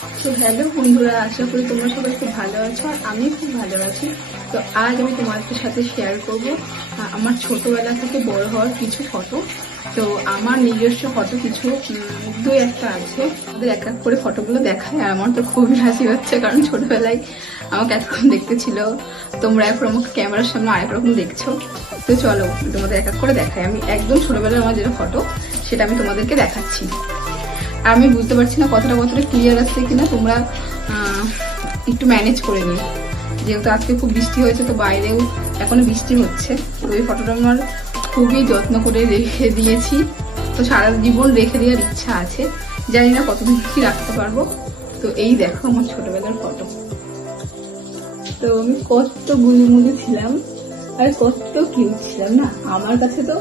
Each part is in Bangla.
তো হ্যালো বন্ধুরা, আশা করি তোমরা সবাই খুব ভালো আছো আর আমি খুব ভালো আছি। তো আজ আমি তোমাদের সাথে শেয়ার করব আমার ছোটবেলা থেকে বড় হওয়ার কিছু ফটো। তো আমার নিজস্ব ফটো কিছু দুই একটা আছে, আমাদের এক এক করে ফটোগুলো দেখায়। আর আমার তো খুবই হাসি হচ্ছে, কারণ ছোটবেলায় আমাকে এতক্ষণ দেখতে ছিল, তোমরা এখন আমাকে ক্যামেরার সামনে আরেক রকম দেখছো। তো চলো তোমাদের এক এক করে দেখাই। আমি একদম ছোটবেলায় আমার যেটা ফটো সেটা আমি তোমাদেরকে দেখাচ্ছি। আমি বুঝতে পারছি না কতটা ক্লিয়ার আসছে কিনা, তোমরা একটু ম্যানেজ করে নিও। যেহেতু আজকে খুব বৃষ্টি হয়েছে, তো বাইরেও এখনো বৃষ্টি হচ্ছে। তো এই ফটোটা আমার খুবই যত্ন করে রেখে দিয়েছি। তো সারা জীবন রেখে দেওয়ার ইচ্ছা আছে, জানি না কতদিন কি রাখতে পারবো। তো এই দেখো আমার ছোটবেলার ফটো। তো আমি কত গুলুমুলু ছিলাম আর কত কিউট ছিলাম না। আমার কাছে তো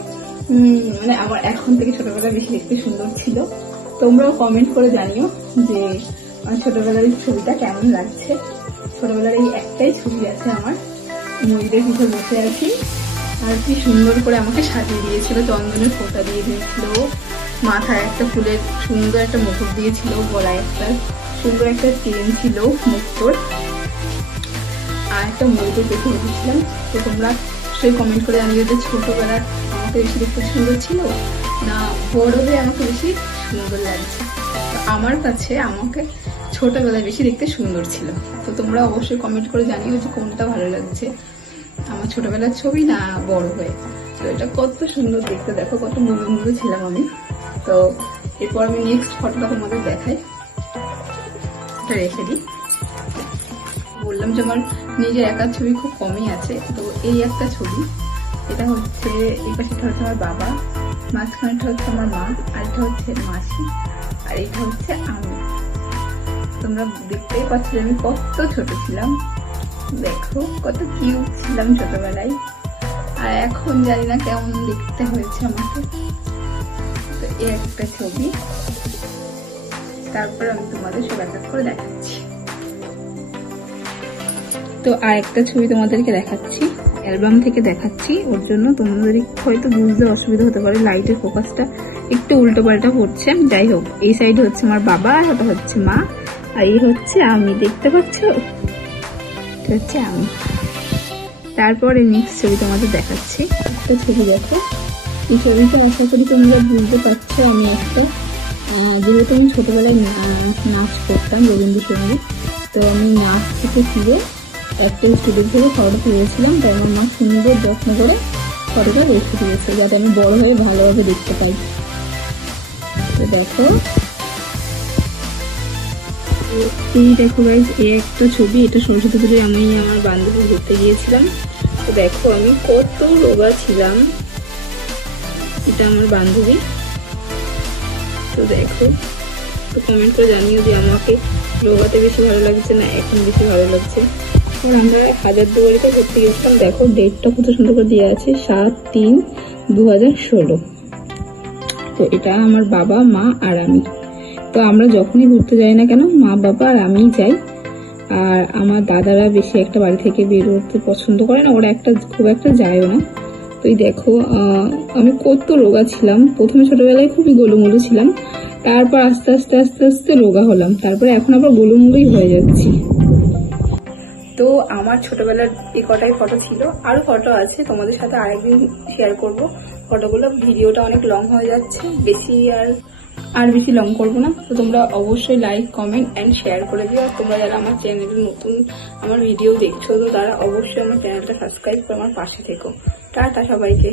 মানে আমার এখন থেকে ছোটবেলা বেশি দেখতে সুন্দর ছিল। তোমরাও কমেন্ট করে জানিও যে ছোটবেলার এই ছবিটা কেমন লাগছে। ছোটবেলার এই একটাই ছবি আছে আমার, ময়ূরের পিঠে বসে আছি আর কি সুন্দর করে আমাকে সাজিয়ে দিয়েছিল, চন্দনের ফোঁটা দিয়ে দিয়েছিল, মাথায় একটা ফুলের সুন্দর একটা মুকুট দিয়েছিল, গলায় একটা সুন্দর একটা চেন ছিল মুক্তোর, আর একটা ময়ূরের দেখে বসেছিলাম। তো তোমরা সেই কমেন্ট করে জানিও যে ছোটবেলার আমাকে বেশি দেখতে সুন্দর ছিল না বড় হয়ে আমাকে বেশি সুন্দর লাগছে। আমার কাছে আমাকে ছোটবেলায় বেশি দেখতে সুন্দর ছিল। তো তোমরা অবশ্যই কমেন্ট করে জানিও যে কোনটা ভালো লাগছে, আমার ছোটবেলার ছবি না বড় হয়ে। তো এটা কত সুন্দর দেখতে, দেখো কত মুলুমুলু ছিলাম আমি। তো এরপর আমি নেক্সট ফটোটা তোমাদের দেখাই, এটা রেখে দিই। বললাম যে আমার নিজের একার ছবি খুব কমই আছে। তো এই একটা ছবি, এটা হচ্ছে এই পাশেটা হচ্ছে আমার বাবা, মাঝখানেটা হচ্ছে আমার মা, আর এটা হচ্ছে মাসি, আর এটা হচ্ছে আমি। তোমরা দেখতেই পাচ্ছ যে আমি কত ছোট ছিলাম, দেখো কত কিউট ছিলাম ছোটবেলায়। আর এখন জানি না কেমন দেখতে হয়েছে আমাকে। তো এই একটা ছবি, তারপর আমি তোমাদের সব এক এক করে দেখাচ্ছি। তো আর একটা ছবি তোমাদেরকে দেখাচ্ছি, অ্যালবাম থেকে দেখাচ্ছি। ওর জন্য তোমাদের হয়তো বুঝতে অসুবিধা হতে পারে, লাইটের ফোকাসটা একটু উল্টো পাল্টা হচ্ছে। যাই হোক, এই সাইডে হচ্ছে আমার বাবা, আর ওটা হচ্ছে মা, আর এই হচ্ছে আমি। দেখতে পাচ্ছ, এটা হচ্ছে আমি। তারপরে নেক্সট ছবি তোমাদের দেখাচ্ছি। একটা ছবি দেখো, এই ছবিতে আশা করি তোমরা বুঝতে পারছো আমি একটা, যেহেতু আমি ছোটবেলায় নাচ করতাম রবীন্দ্রসঙ্গীত, তো আমি নাচ থেকে ফিরে একটা স্টুডিও থেকে ফটো তুলেছিলাম। তো আমার মা সুন্দর যত্ন করে ফটোটা রেখে দিয়েছে, যাতে আমি বড় হয়ে ভালোভাবে দেখতে পাই। তো দেখো, এই দেখো গাইজ, এই একটা ছবি, এটা সরস্বতী পুজোয় আমি আমার বান্ধবী ঘুরতে গিয়েছিলাম। তো দেখো আমি কত রোগা ছিলাম, এটা আমার বান্ধবী। তো দেখো, তো কমেন্ট করে জানিও যে আমাকে রোগাতে বেশি ভালো লাগছে না এখন বেশি ভালো লাগছে। আর আমরা হাজারদুয়ারিতে ঘুরতে গেছিলাম, দেখো ডেটটা কত সুন্দর করে দেওয়া আছে, 7/3/2016। তো এটা আমার বাবা, মা আর আমি। তো আমরা যখনই ঘুরতে যাই না কেন, মা বাবা আর আমি যাই। আর আমার দাদারা বেশি একটা বাড়ি থেকে বেরোতে পছন্দ করে না, ওরা খুব একটা যায়ও না। তো এই দেখো আমি কত রোগা ছিলাম। প্রথমে ছোটবেলায় খুবই গোলুমুলু ছিলাম, তারপর আস্তে আস্তে আস্তে আস্তে রোগা হলাম, তারপরে এখন আবার গোলুমুলুই হয়ে যাচ্ছি। তো আমার ছোটবেলার এই কটাই ফটো ছিল, আরো ফটো আছে, তোমাদের সাথে আরেকদিন শেয়ার করব ফটোগুলো। ভিডিওটা অনেক লং হয়ে যাচ্ছে, বেশি বেশি লং করবো না। তো তোমরা অবশ্যই লাইক, কমেন্ট এন্ড শেয়ার করে দিও। আর তোমরা যারা আমার চ্যানেলে নতুন আমার ভিডিও দেখছো, তো তারা অবশ্যই আমার চ্যানেলটা সাবস্ক্রাইব করে আমার পাশে থেকো। টাটা সবাইকে।